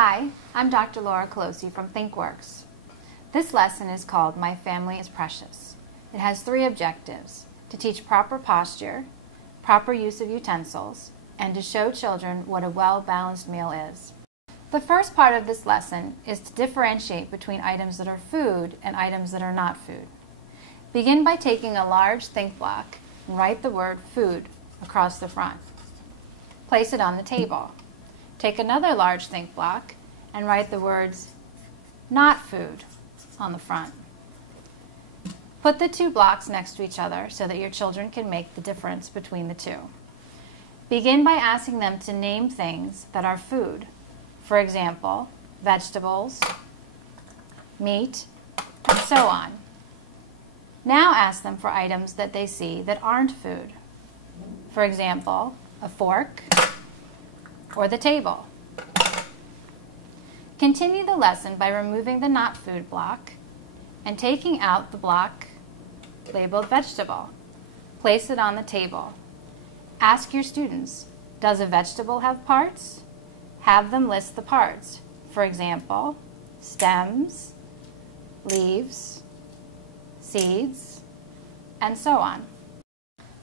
Hi, I'm Dr. Laura Colosi from ThinkWorks. This lesson is called My Family is Precious. It has 3 objectives: to teach proper posture, proper use of utensils, and to show children what a well-balanced meal is. The first part of this lesson is to differentiate between items that are food and items that are not food. Begin by taking a large think block and write the word food across the front. Place it on the table. Take another large think block and write the words not food on the front. Put the 2 blocks next to each other so that your children can make the difference between the 2. Begin by asking them to name things that are food. For example, vegetables, meat, and so on. Now ask them for items that they see that aren't food. For example, a fork or the table. Continue the lesson by removing the not food block and taking out the block labeled vegetable. Place it on the table. Ask your students, does a vegetable have parts? Have them list the parts. For example, stems, leaves, seeds, and so on.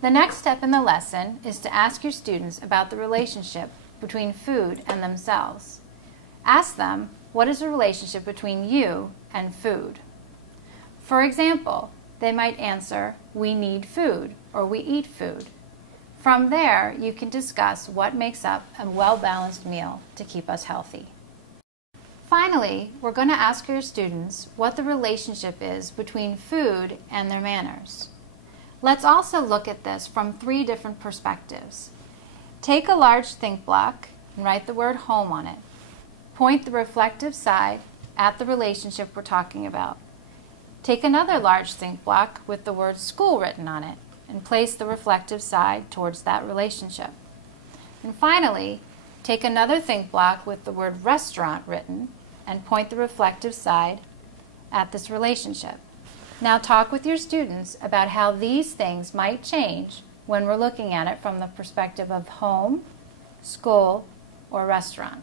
The next step in the lesson is to ask your students about the relationship between food and themselves. Ask them, what is the relationship between you and food? For example, they might answer, we need food, or we eat food. From there, you can discuss what makes up a well-balanced meal to keep us healthy. Finally, we're going to ask your students what the relationship is between food and their manners. Let's also look at this from 3 different perspectives. Take a large think block and write the word home on it. Point the reflective side at the relationship we're talking about. Take another large think block with the word school written on it and place the reflective side towards that relationship. And finally, take another think block with the word restaurant written and point the reflective side at this relationship. Now talk with your students about how these things might change when we're looking at it from the perspective of home, school, or restaurant.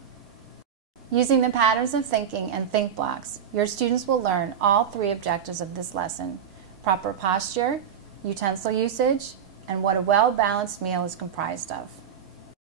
Using the patterns of thinking and think blocks, your students will learn all 3 objectives of this lesson: proper posture, utensil usage, and what a well-balanced meal is comprised of.